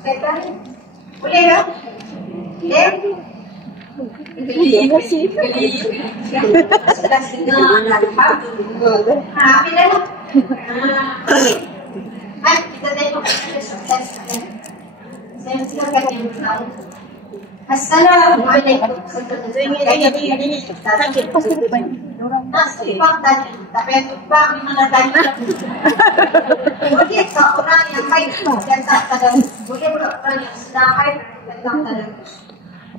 Boleh ke? Boleh? Geli. Sudah dengar dah. Ambil dah lah. Kita tengok sukses. Saya silakan yang tahu. Assalamualaikum. Ini sakit pasti depan. Tumpang tadi, tak payah tumpang di mana tadi. Boleh tak orang yang haid dan tak tadarus? Boleh pula orang yang sedang haid dan tak tadarus?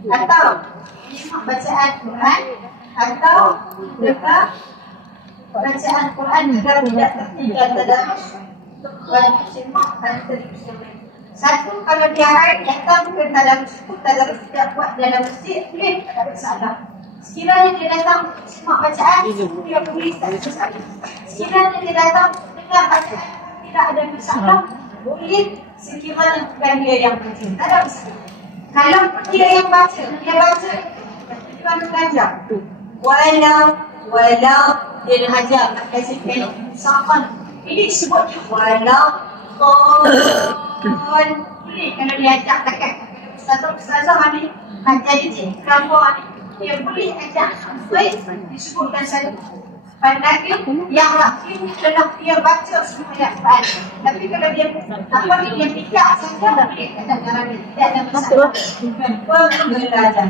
Atau simak bacaan Quran atau dengar bacaan Quran agar tidak tertinggal tadarus. Untuk simak dan terima. Satu, kalau dia haid datang ke tadarus itu, tadarus tidak buat dalam masjid, boleh tak ada masalah. Sekiranya dia datang simak bacaan, dia boleh tak ada masalah. Sekiranya dia datang dengar bacaan, tidak ada masalah, boleh sekiranya bukan dia yang baca, tak ada masalah. Kalau dia yang baca, dia baca tujuan belajar. Walau dia nak ajar, nak kasih kain saman. Ini sebutnya walau boleh kalau dia ajak dekat satu ustazah ni ajar dia kelompok ni dia boleh ajak sampai disebutkan satu pandangan yang lain adalah dia baca semua ayat. Tapi kalau dia apa ni dia tidak saja tak boleh kata cara dia tidak ada masalah belajar.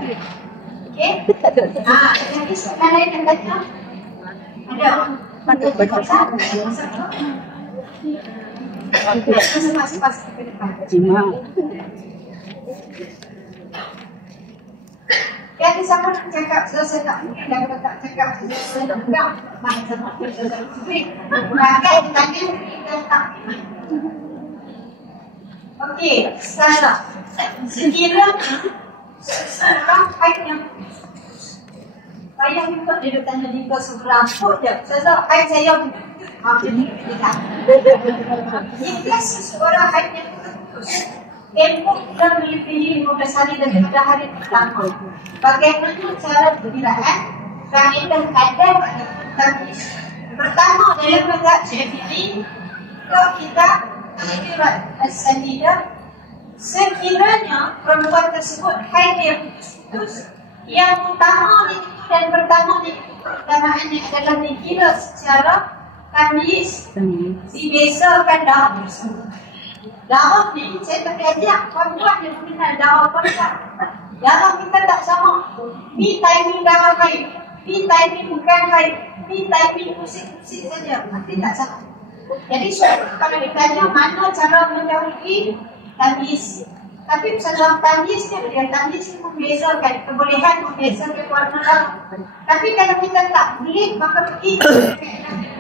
Okey? Jadi soalan lain yang datang ada patut baca Pas ke depan. Yang sama nak cakap selesai tak mungkin dan tak cakap selesai tak enggak. Masa nak selesai. Pakai tadi dan tak. Okey, sekarang sekiranya seseorang haid yang payah juga dia tanya dia seberapa je. Seseorang haid saya jadi tidak. Jika seseorang haid yang putus, tempoh dan melebihi 15 hari dan pada hari pertama, bagaimana cara perkiraan kaedah kadar tamis? Pertama dalam mazhab Syafi'i, kalau kita mengirat as-sadidah, sekiranya perempuan tersebut haid yang putus, yang utama itu dan pertama itu pertamaannya adalah dikira secara tamis, dibezakan darah tersebut. Darah ni, saya tak ajak perempuan yang mengenal darah perempuan. Darah kita tak sama. B timing darah haid, B timing bukan haid, B timing musik-musik saja. Nanti tak sama. Jadi kalau ditanya mana cara mendahului tamis. Tapi dalam tamisnya, dia tamis membezakan kebolehan membezakan warna darah. Tapi kalau kita tak boleh, maka pergi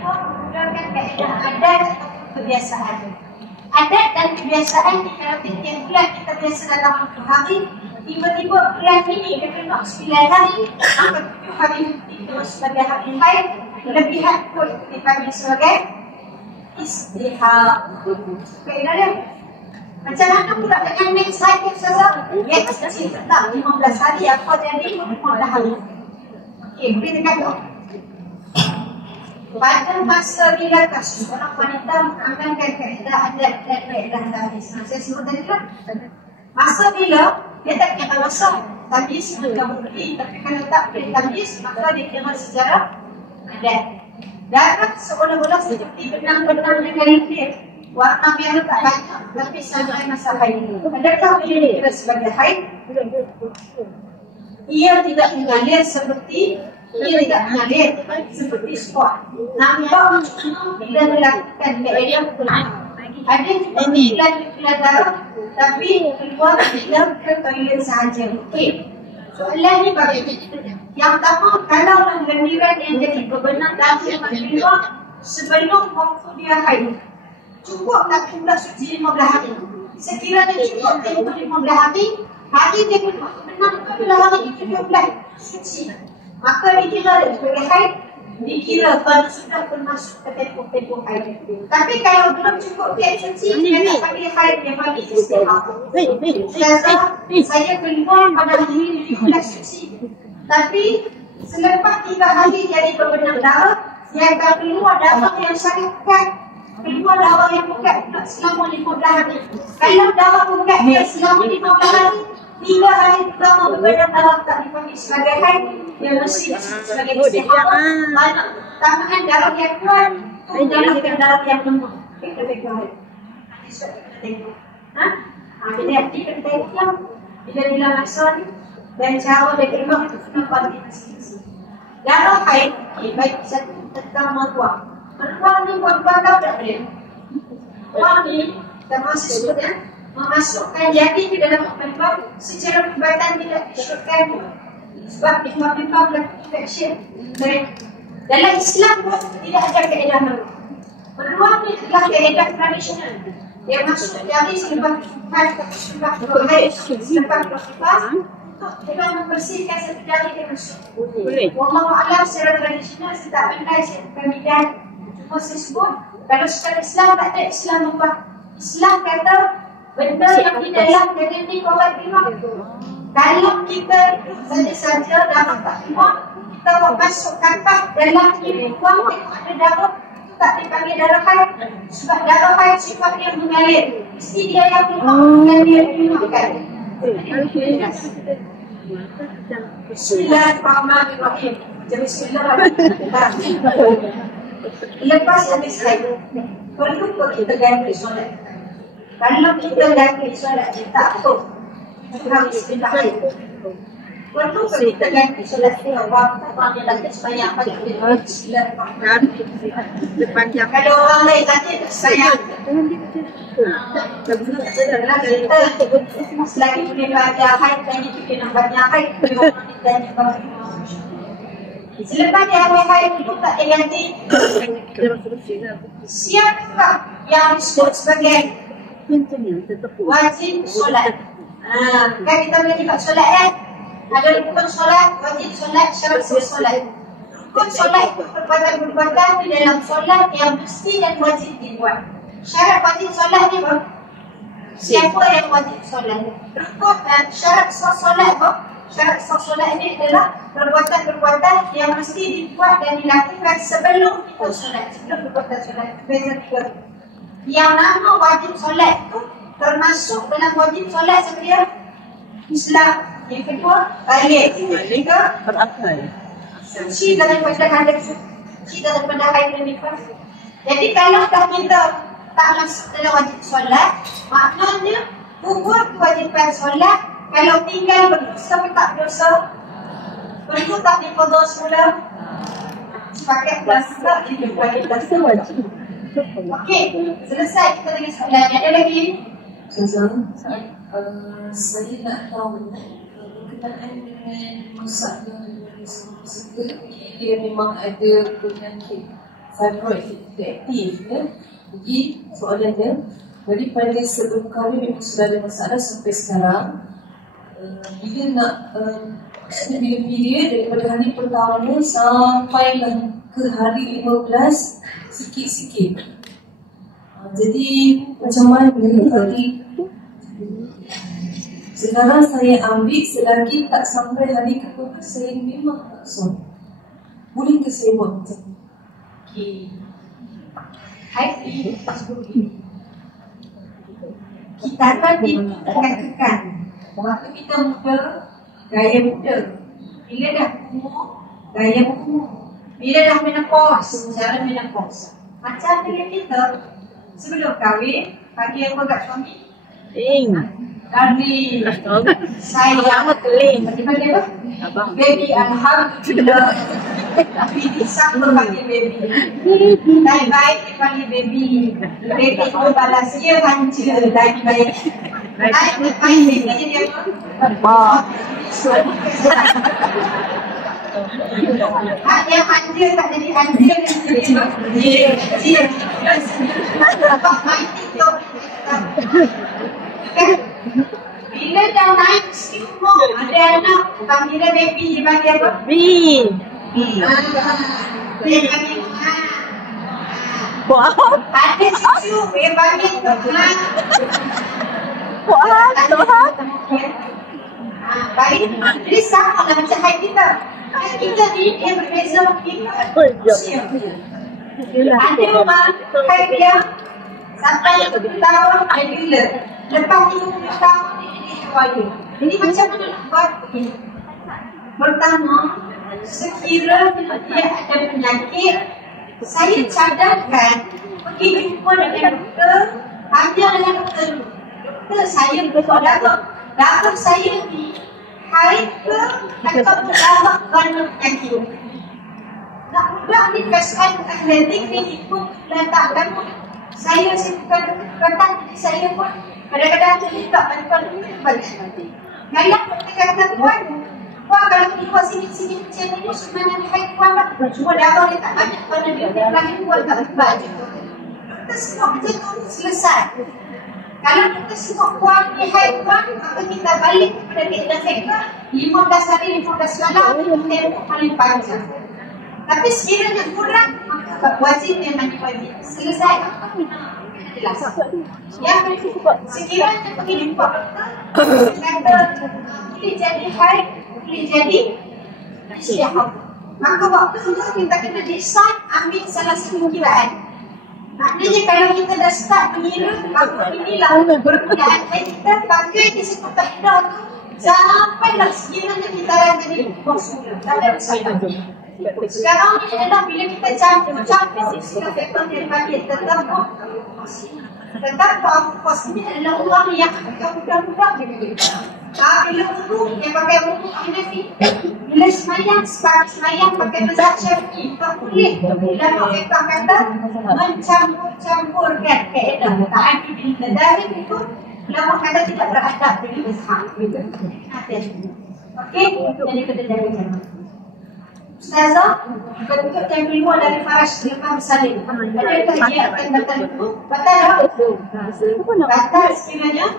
menggunakan kaedah adat atau kebiasaan. Adat dan kebiasaan ni kalau tiap bulan kita biasa dalam 1 hari, tiba-tiba bulan ini dia kena 9 hari, maka 7 hari itu sebagai hari haid, lebihan pun dipanggil sebagai istihad. Kaedah dia. Macam mana pula dengan next haid yang sazah? Yang kecil tetap 15 hari, apa jadi 15 hari. Okey, boleh dekat tu. Pada masa bila seorang wanita mengamalkan kaedah adat dan kaedah tamis, saya sebut tadi kan, masa bila dia tak kira masa tamis maka boleh, tapi kalau tak boleh tamis maka dia kira secara adat. Darah seolah-olah seperti benang-benang dengan limpir, warna merah tak banyak, tapi sampai masa haid. Adakah boleh dikira sebagai haid? Ia tidak mengalir seperti sport. Nampak bila melakukan kaedah Quran. Ada iklan darah, tapi keluar bila ke toilet sahaja. Okey. Soalan ni bagaimana? Yang pertama, kalau lendiran yang jadi bebenah dalam keluar sebelum waktu dia haid, cukup tak pula suci 15 hari. Sekiranya cukup tempoh 15 hari, hari dia benar bila hari itu 12 suci. Maka dikira sebagai haid, dikira kalau sudah termasuk ke tempoh haid. Tapi kalau belum cukup dia suci, dia tak panggil haid, dia panggil istihad. Saya keluar pada hari ini 15 suci. Tapi selepas 3 hari jadi berbenah darah, yang akan keluar darah yang sangat Kedua, darah yang pekat selama 15 hari. Kalau darah pekat dia selama 15 hari, 3 hari pertama berbeda darah tak dipanggil sebagai haid, yang mesti sebagai istihara. Mana tambahan darah yang kuat, darah yang lemah. Kita tengok. Kita tengok. Jadi kita tengok bila masa ni dan cara dia tengok nampak di masing-masing. Darah haid, baik satu tentang mertuah. Mertuah ni buat bakal tak boleh. Mertuah ni termasuk sebutnya memasukkan jadi di dalam penyebab secara perubatan tidak disyorkan sebab penyebab infection. Dalam Islam pun tidak ada kaedah baru. Mertuah ni adalah kaedah tradisional. Dia masuk jadi selepas dengan membersihkan satu jari dia masuk. Wallahualam secara tradisional saya tak pandai, saya bukan bidang. Cuma saya sebut, kalau secara Islam tak ada Islam apa? Islam kata benda yang di dalam daging ni korban terima. Kalau kita saja-saja darah tak terima, kita buat masuk kapak dalam ini buang, tengok ada darah, tak dipanggil darah haid. Sebab darah haid sifat dia mengalir. Mesti dia yang terima, bukan dia terima. Bismillahirrahmanirrahim. Bismillahirrahmanirrahim. Lepas habis haid, perlu kita ganti solat. Kalau kita ganti solat, tak apa. Harus kita haid. Perlu kita ganti solat kita. Waktu dia lagi sayang pada Bismillahirrahmanirrahim. Kalau orang lain tadi sayang, selagi boleh baca haid dan itu kena baca haid dan selepas dia ambil haid itu tak diganti. Siapa yang disebut sebagai wajib solat? Kan kita boleh juga solat kan? Ada rukun solat, wajib solat, syarat solat. Rukun solat itu perbuatan-perbuatan di dalam solat yang mesti dan wajib dibuat. Syarat wajib solat ni apa? Siapa yang wajib solat? Rukun dan syarat solat apa? Syarat solat ini adalah perbuatan-perbuatan yang mesti dibuat dan dilakukan sebelum kita solat. Sebelum perbuatan solat. Beza tiga. Yang nama wajib solat itu termasuk dalam wajib solat seperti Islam. Yang kedua, balik. Yang ketiga, berakal. Suci daripada haid. Suci daripada haid dan nifas. Jadi kalau dah kita tak masuk dalam wajib solat, maknanya gugur kewajiban solat. Kalau tinggal berdosa atau tak berdosa, perlu tak diqadha semula. Pakai plaster itu wajib wajib. Okey, selesai kita dengan soalan. Ada lagi? Saya nak tahu berkenaan dengan masalah dia memang ada penyakit fibroid tidak aktif ya. Jadi soalan dia, daripada sebelum kahwin memang sudah ada masalah sampai sekarang, bila nak bila period daripada hari pertama sampai ke hari 15 sikit-sikit. Jadi macam mana hari sekarang saya ambil selagi tak sampai hari ke-12 saya memang tak solat. Boleh ke saya buat macam ni? Okey. Haid ini sebut ini. Kita akan ditekan-tekan. Waktu kita muda, gaya muda. Bila dah umur, gaya umur. Bila dah menopause, cara menopause. Macam dengan kita, sebelum kahwin, bagi apa kat suami? Kami sayang keling. Bagi apa? Baby, alhamdulillah. Tapi disambut panggil baby. Baik-baik dipanggil baby. Baby itu balas dia hancur. Baik-baik. Baik dipanggil. Jadi dia apa? Yang hancur tak jadi hancur. Dia. Sebab mati tu. Bila dah naik umur, ada anak, panggil baby, dia panggil apa? Dia panggil ada cucu, dia panggil Tuhan. Baik, jadi sama lah macam haid kita. Haid kita ni, dia berbeza kita. Ada orang haid dia sampai 1 tahun regular. Lepas 30 tahun dia jadi haid. Jadi macam mana nak buat begini? Pertama, sekiranya dia ada penyakit, saya cadangkan pergi jumpa dengan doktor, tanya dengan doktor dulu. Doktor, saya darah saya ni haid ke atau darah kerana penyakit? Nak mudah ni fasal atletik ni ikut letakkan. Saya bukan kata jadi saya pun kadang-kadang cerita pada balik. Kalau kita kata tuan, kalau keluar sini macam ni sebenarnya haid tuan tak cuma darah dia tak banyak pada dia lagi tuan tak baju. Kita semua macam tu selesai. Kalau kita semua kuat di haid tuan, maka kita balik kepada kita fikir 15 hari 15 malam tempoh paling panjang. Tapi sekiranya kurang, maka wajib dia mandi wajib. Selesai. Jelas. Yang sekiranya pergi jumpa kata boleh jadi haid, boleh jadi istihadah. Maka waktu itu kita kena decide ambil salah satu kiraan. Maknanya kalau kita dah start mengira, maka inilah perkiraan haid kita pakai disebut kaedah tu sampailah sekiranya kita dah jadi bersudah. Tak ada masalah. Sekarang ni adalah bila kita campur istilah faktor daripada tetap kos ini adalah orang yang mudah-mudah bila wudu, dia pakai wudu Hanafi. Bila semayang pakai mazhab Syafi'i, tak boleh. Bila faktor kata mencampur-campurkan kaedah ta'adud al-madhahib itu, ulama kata tidak beradab dengan mazhab. Okey, jadi kita jaga jarak. Ustazah, bentuk yang keluar dari farash lepas bersalin. Adakah dia akan batal itu? Batal tak? Batal sekiranya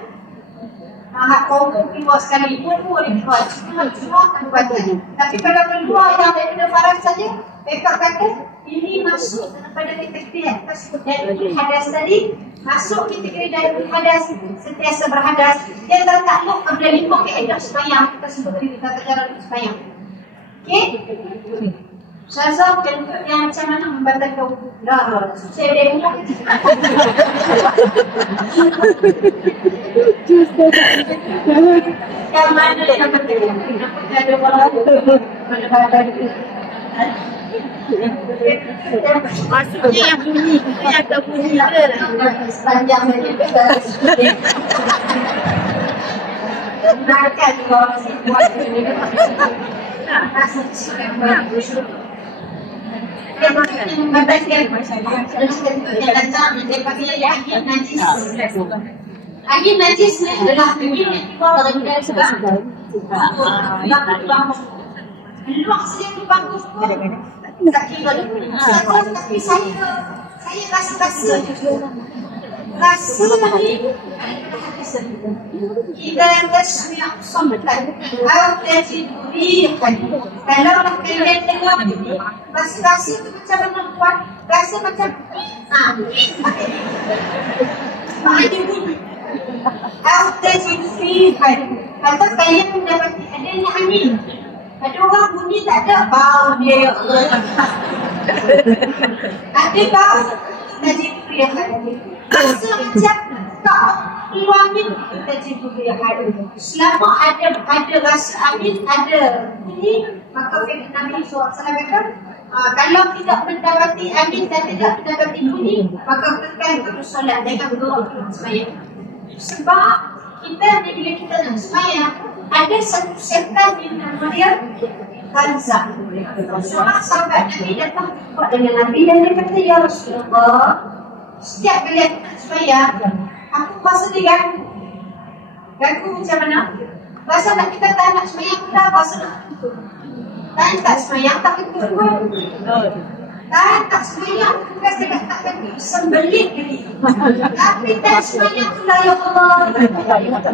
hak kaum keluar sekali pun boleh keluar. Cuma akan batal. Tapi kalau keluar yang daripada farash saja, mereka kata ini masuk pada kategori atas dari hadas tadi. Masuk kategori dari hadas, sentiasa berhadas. Dia tertakluk kepada 5 kaedah sembahyang. Kita sebut diri tata cara sembahyang. Okey? Syazah yang macam mana membatalkan wudu? Dah, saya dah umur kecil. Yang mana yang penting? Kita ada orang pada badan itu. Maksudnya yang bunyi, yang tak bunyi ke? Sepanjang saja kita benarkan orang buat ini. Angin najis ni adalah angin yang keluar daripada sebab luak saja tu bagus pun tak kira tapi saya rasa ni إذا تسمع صمتا أو تجد ريحا kalau nak kalian dengar rasa tu macam mana buat rasa macam ada bunyi أو تجد ريحا atau kalian mendapati adanya angin ada orang bunyi tak ada bau dia ya Allah ada bau tajid riyah rasa macam tak keluar angin tajid riyah selama ada rasa angin ada bunyi maka Nabi SAW kata kalau tidak mendapati angin dan tidak mendapati bunyi maka kekal terus solat dengan berdoa sembahyang sebab kita bila kita nak sembahyang ada satu setan yang namanya Hamzah. Seorang sahabat Nabi datang jumpa dengan Nabi dan dia kata, ya Rasulullah, setiap kali aku nak sembahyang, aku rasa diganggu. Ganggu macam mana? Rasa nak kita tak nak sembahyang, kita rasa nak tutup. Dan tak sembahyang, tak tutup. Dan tak sembahyang, kita sedang tak tutup. Sembelit diri. Tapi tak sembahyang, Allah ya Allah. Sembahyang.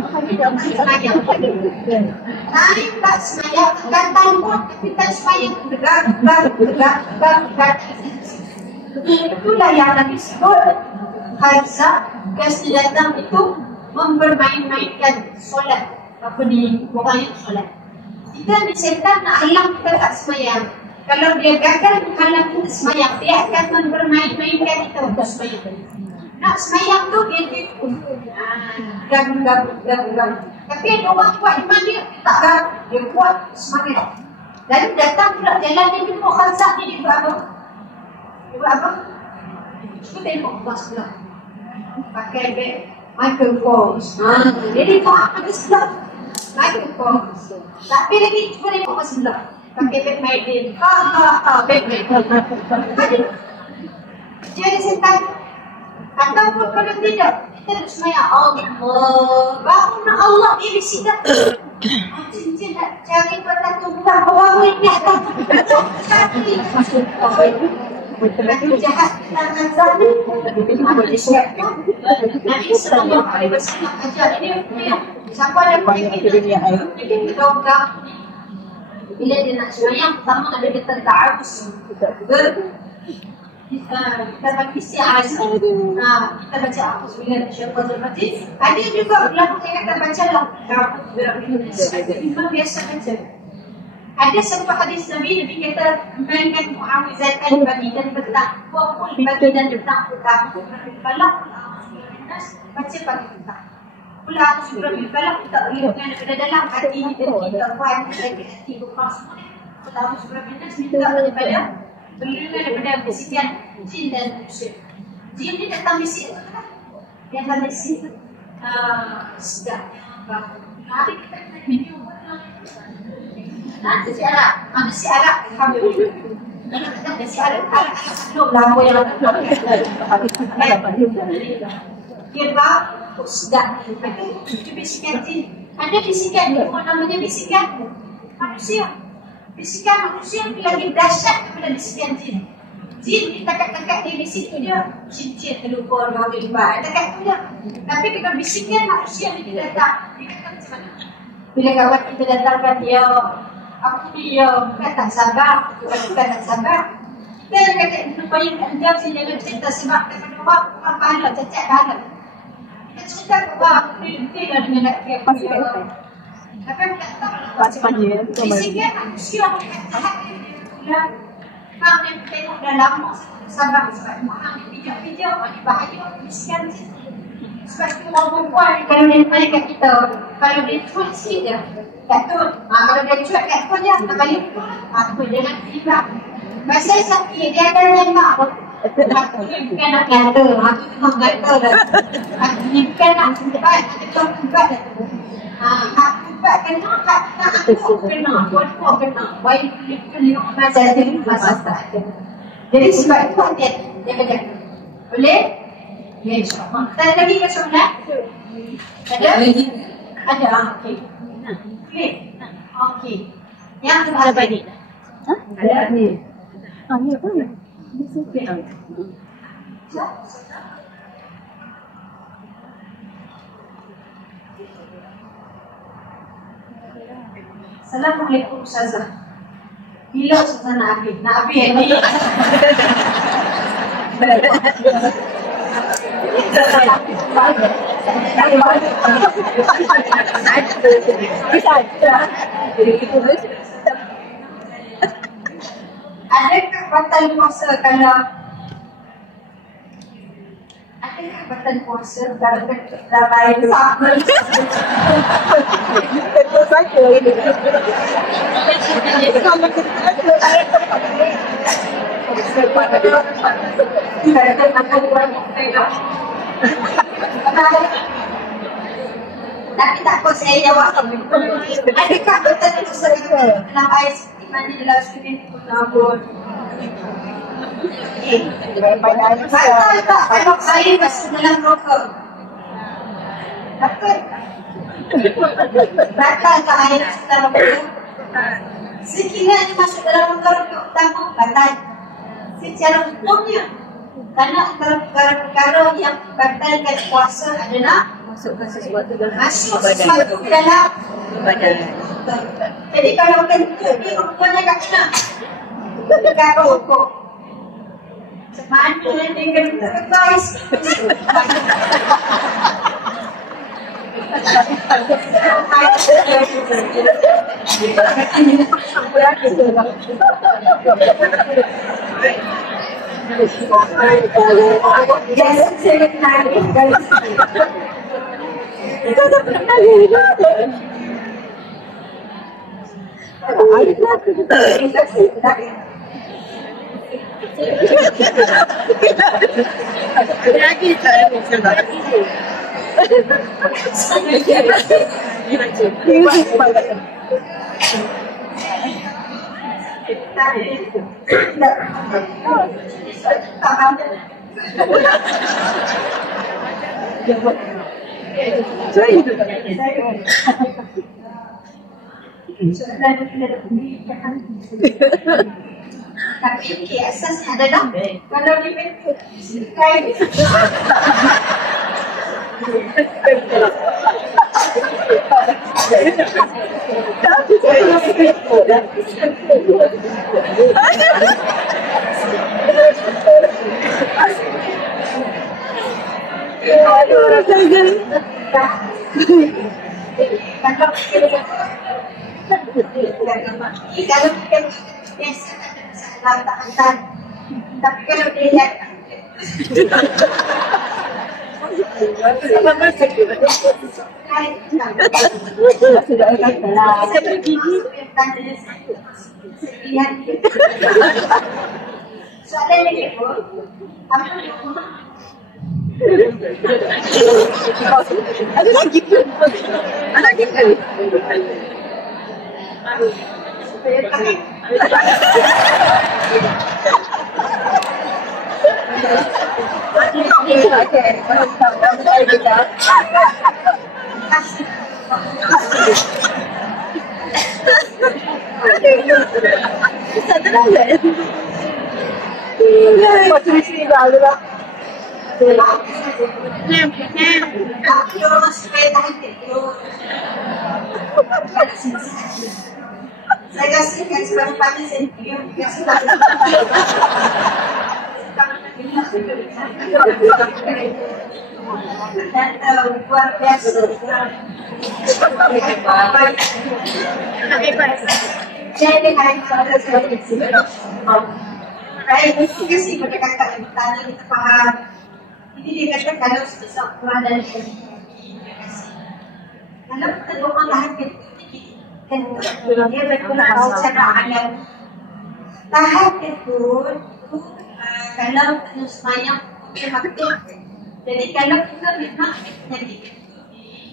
Naik tak semayang, kata pun kita semayang tegak. Itulah yang Nabi sebut Hamzah yang datang itu mempermain-mainkan solat apa di orang yang solat. Kita ni setan nak halang kita tak semayang. Kalau dia gagal menghalang kita semayang, dia akan mempermain-mainkan kita untuk semayang. Nak semayang tu dia gabung. Tapi ada orang buat iman dia tak gabung, dia buat semangat. Lalu datang pula jalan dia jumpa khazah dia buat apa? Dia buat apa? Cuba tengok buat sebelah. Pakai beg microphone. Jadi buat apa sebelah? Microphone. Tapi lagi cuba tengok buat sebelah. Pakai beg maiden. Beg maiden. Dia ada setan. Ataupun kalau tidak, kita nak semayang Allah. Bangun Allah diri kita. Cincin nak cari patah tumpah bawah ni atas. Tapi jahat tangan zahir. Nabi sallallahu alaihi wasallam ajar ini. Siapa ada penyakit kita orang bila dia nak semayang, pertama ada kita ta'awus. Kita bagi isti'az. Kita baca apa sebenarnya syaitan rajim. Ada juga berlaku yang kita baca lah. Memang biasa baca. Ada sebuah hadis Nabi kata mainkan mu'awizatan pagi dan petang. Pukul pagi dan petang. Falak baca pagi petang. Pulang surah Al-Falaq kita berikan daripada dalam hati kita buat hati bukan semua. Pulang surah Al-Nas minta daripada berlindung daripada bisikan jin dan manusia. Jin ni datang bisik apa? Yang datang bisik sedap. Hari kita kena video. Nasi Arab. Nasi Arab. Alhamdulillah. Nasi Arab. Belum lama yang dia buat sedap. Itu bisikan jin. Ada bisikan, namanya bisikan manusia. Bisikan manusia lebih dahsyat daripada bisikan jin. Jin ni takat-takat dia bisik tu dia cincin terlupa orang limbat. Takat tu dia. Tapi kalau bisikan manusia ni dia datang. Dia kata macam mana? Bila kawan kita datangkan dia, aku dia tak sabar, bukan tak sabar. Dia kata supaya dia jangan cerita sebab kita orang pahala cacat pahala. Kita cerita bahawa dia dengan lelaki apa dia. Tapi tak tahu bisikan manusia dia Faham yang tengok dah lama sabar sebab Muhammad pijak-pijak ada bahaya bisikan dia. Sebab itu orang perempuan kalau dia tanya kat kita, kalau dia cuat sikit je tak tut. Kalau dia cuat kat tu je tak balik tu jangan tiba. Pasal sakit dia akan nyemak. Aku ni bukan nak kata, aku memang kata dah. Aku ni bukan nak tempat, aku tempat dah tu. Hak tempat kena, hak tak aku kena, buat-buat kena. Baik kulit macam tu, masa tak ada. Jadi sebab itu dia kata, boleh? Ya insyaAllah. Tadi lagi ke soalan? Ada? Ada, okey. Okey. Okey. Yang terakhir. Ada? Ni apa ni? Okey. Assalamualaikum Ustazah. Bila Ustazah nak habis? Nak habis ni? Adakah batal puasa kalau dalam sama? Betul saja ini. Tapi tak apa saya jawab. Adakah betul puasa dalam air seperti mana dalam swimming pool rambut? Batal tak kalau air masuk dalam rokok? Betul. Batal tak air masuk dalam rokok? Sekiranya masuk dalam rokok utama, batal. Secara hukumnya, kerana antara perkara-perkara yang batalkan puasa adalah masuk sesuatu dalam badan. Jadi kalau kentut ni rupanya kat mana? Dekat rokok. Mana dia kentut guys? Tapi kiasasnya ada dah. Kalau di kayak kalau biasa tahan, tapi kalau dia lihat soalnya lagi pun ada lagi saya kasihkan seberapa sentium yang sudah dan luar biasa. Jadi hari saya kasih pada kakak yang bertanya kita paham. Ini dia kata kalau seseorang dari kalau kita doa tahan dia berkenaan cara ayat tahan itu kalau semayang jadi kalau kita memang jadi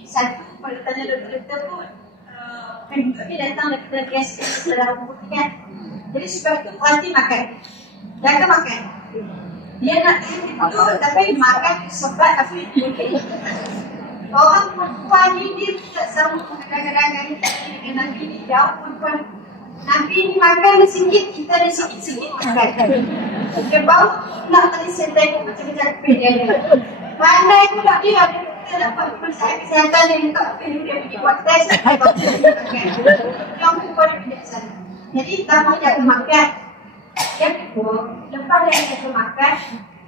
satu kalau tanya dokter pun ini datang dari kes dalam buktian jadi sebab itu hati makan jaga makan dia nak itu tapi makan sebab apa mungkin orang perempuan ini tak sama kadang-kadang kita nanti ni jauh perempuan nanti ni makan sikit kita ada sikit-sikit makan dia bau nak tadi sentai macam-macam dia pandai pula dia kita dapat periksa kesihatan yang tak perlu dia pergi buat test yang perempuan bijaksana jadi pertama jaga makan yang kedua lepas dia jaga makan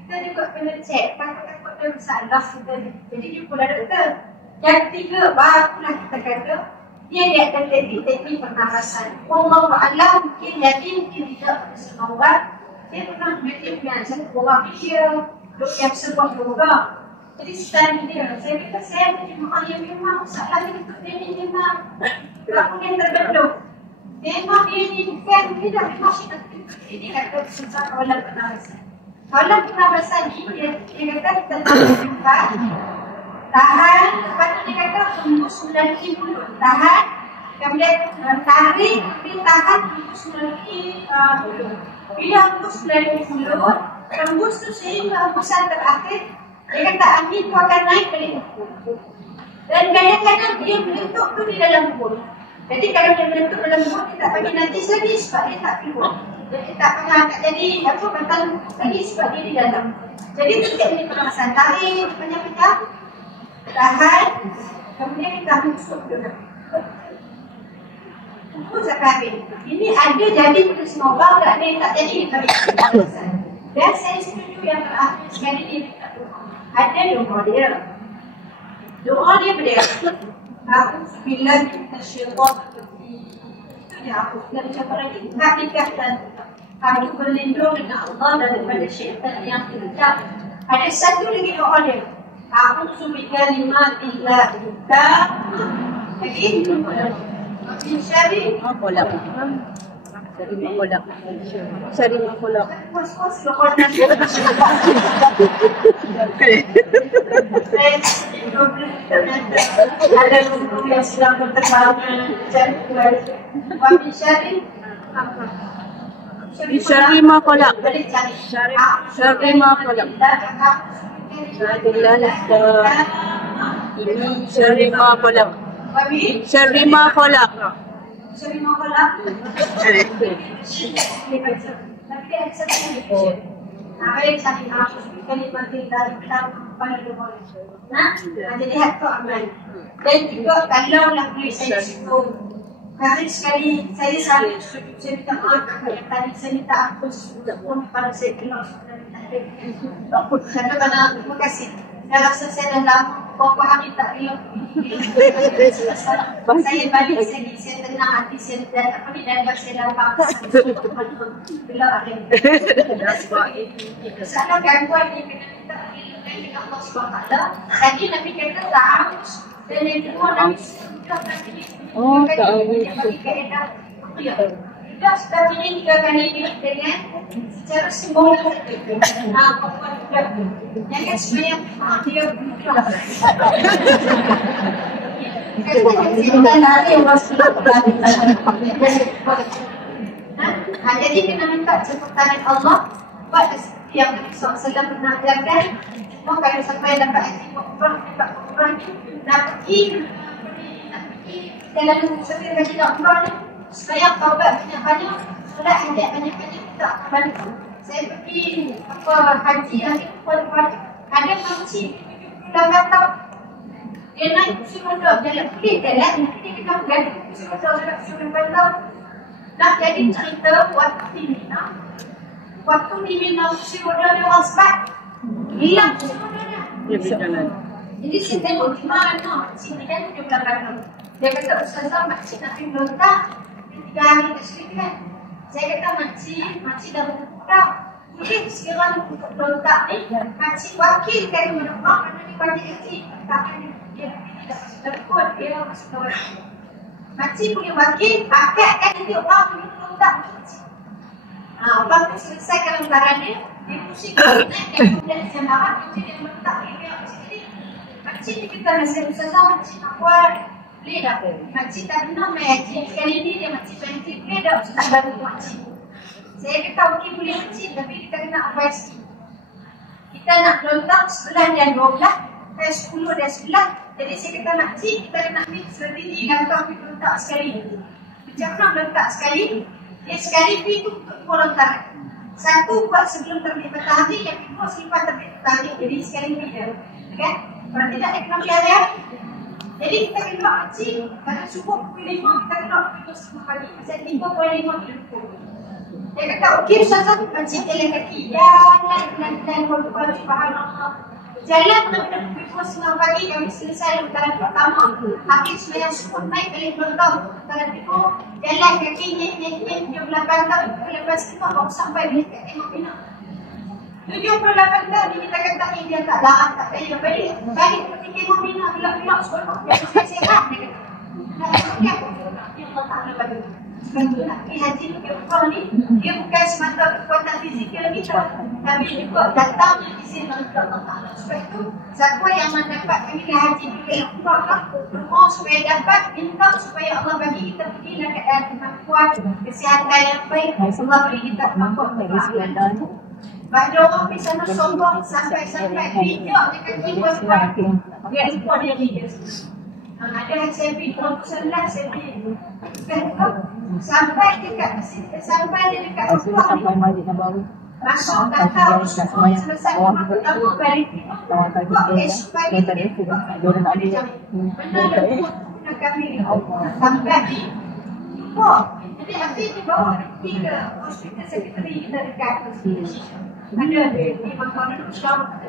kita juga kena cek takut-takut dia bersalah kita jadi jumpa doktor yang ketiga barulah kita kata dia akan teknik pernafasan Allah Alam mungkin yakin mungkin tidak semua orang dia pernah menyebutkan satu orang dia yang sebuah program jadi stand dia saya kata saya jemaah yang memang masalah untuk dia ni memang kemudian terbentuk memang dia ni bukan tidak memang ini kata susah kawalan pernafasan kawalan pernafasan ni dia kata kita tahan lepas tu dia kata hembus melalui mulut tahan kemudian tarik kemudian tahan hembus melalui mulut bila hembus melalui mulut hembus tu sehingga hembusan terakhir dia kata angin tu akan naik dari mulut dan kadang-kadang dia meletup tu di dalam mulut jadi kalau dia meletup dalam mulut dia tak bagi nanti lagi sebab dia tak keluar jadi tak pernah angkat jadi apa bantal lagi sebab dia di dalam jadi tu teknik pernafasan tarik banyak-banyak tahan kemudian kita hembuskan dulu hembus habis ini ada jadi pada semua orang tak ada yang tak jadi dan saya setuju yang terakhir sekali ni ada dua model Doa dia berdiri. A'udzubillahi minasyaitonir ya aku dari cara dikatakan aku berlindung dengan Allah daripada syaitan yang kejam. Ada satu lagi doa dia. A'udzu bikalimatillah lagi min syarri kolak. Syari kolak. Ada guru yang sedang berterbangan Syari ma kolak. Syari ma kolak. Ini syari ma kolak. Syari ma kolak. Syari ma kolak. Jadi hakku aman. Dan juga kalaulah saya sebut hari sekali saya selalu saya minta maaf yang tadi saya minta ampun pun pada saya kenal karena terima kasih. Saya rasa saya dah lama beberapa hari tak elok. Saya balik sini, saya tenang hati saya dan apa ni dan saya dapat bila ada. Sana gangguan ni kena minta dengan Allah SWT. Tadi Nabi kata ta'awuz dan yang kedua Nabi bagi kaedah kita sudah ini 3 kali dengan secara simbolik jangan sebenarnya dia jadi kita minta pertolongan Allah buat yang Nabi SAW pernah ajarkan. Semua kalau sampai dapat nak pergi dalam setiap kali nak umrah ni supaya taubat banyak-banyak, solat hajat banyak-banyak, tak bantu. Saya pergi haji lagi ada makcik 70 tahun dia naik kursi roda jalan kulit jalan nanti dia kena bergaduh kursi roda dekat 90 tahun. Nak jadi cerita waktu di Mina kursi roda dia orang sebat hilang kursi roda dia. Jadi saya tengok di mana makcik ni kan dia belakang. Dia kata ustazah makcik nak pergi melontar 3 hari tersebut. Saya kata makcik dah berputar. Boleh sekarang untuk melontar ni makcik wakil kali menolak kerana dia bagi haji. Takkan dia tidak masuk telefon, dia masuk kawan. Makcik boleh wakil, akad kan nanti orang boleh melontar makcik. Orang tu selesai kelontaran dia pusing naik dan kemudian dia marah, kemudian dia melontar. Makcik ni kita rasa ustazah makcik nak buat boleh tak? Makcik tak pernah main haji. Sekali ni dia makcik makcik boleh tak? Ustaz bantu makcik. Saya kata okey boleh makcik tapi kita kena advise. Kita nak lontar 11 dan 12, 10 dan 11. Jadi saya kata makcik kita kena ambil strategi dan kita ambil lontar sekali. Macam mana lontar sekali? Dia sekali pergi tu untuk 2 lontaran. Satu buat sebelum terbit matahari, yang kedua selepas terbit matahari. Jadi sekali pergi dia. Kan? Kalau tidak dia kena pergi hari-hari. Jadi kita kena makcik, pada subuh pukul 5 kita kena pukul 10 pagi. Pasal 5.5 km. Dia kata, okey ustazah, makcik jalan kaki. Jalan, kalau subhanallah. Jalan benar-benar pukul 9 pagi, kami selesai lontaran pertama. Habis sembahyang subuh naik balik lontar lontaran kedua. Jalan kaki, dia belah pantai. Lepas itu baru sampai balik kat tengok Mina. 78 tahun ni kita kata dia tak larat, tak payah balik. Balik pergi tengok Mina, gelap-gelap sekolah. Saya sihat dia kata. Nak pergi aku. Dia Allah Ta'ala bagi. Sebab tu nak pergi haji ni, dia bukan semata kekuatan fizikal kita. Tapi juga datangnya di sini Allah Ta'ala. Sebab tu, siapa yang mendapat pergi haji ni, rumah supaya dapat, minta supaya Allah bagi kita pergi nak keadaan kemampuan, kesihatan yang baik. Allah beri kita kemampuan kemampuan. Ada orang di sana sombong sampai-sampai bijak dia kata buat dia import dia dia. Ada yang saya pergi Rasulullah saya pergi. Sampai dekat sampai Masjid Nabawi. Masuk kata selesai aku balik. Sampai jadi akhirnya dibawa pergi ke hospital sekretari kita dekat ada di Makanan Islam.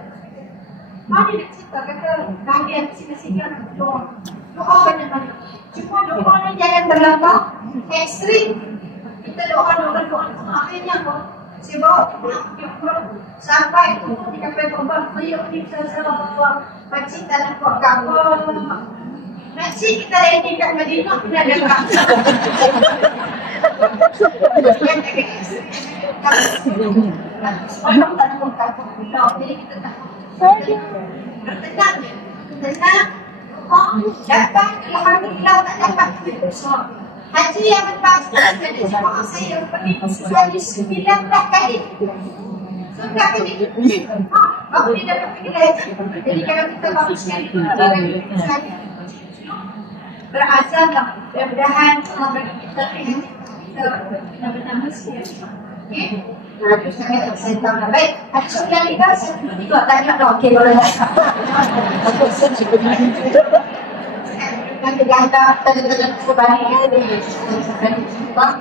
Mana nak cerita kata bahagian sini-sini nak doa. Doa banyak-banyak. Cuma doa ni jangan terlampau ekstrim. Kita doa. Akhirnya apa? Saya bawa sampai ketika perempuan beliau ni salah pakcik tanah buat kapal. Makcik kita ini kat Madinah dah dekat. Orang tak nak kapal. Jadi kita tak tenang. Dapat alhamdulillah tak dapat. Haji yang berpasang dari jemaah saya pergi sekali 19 kali. Sudah kali. Baru dia dapat pergi haji. Jadi kalau kita baru sekali berazamlah. Mudah-mudahan Allah bagi kita benar-benar mesti. Okey. Terus saya tahu dah baik. Ada soalan ni kan? Saya tanya dah. Okey boleh. Aku nanti ganda tanda-tanda berbalik ni. Nak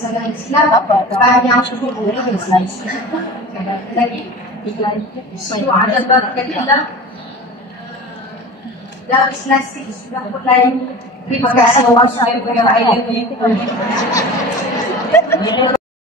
segala Islam banyak lagi. Itu ada berkaitan dalam Islam sudah mulai. Terima kasih.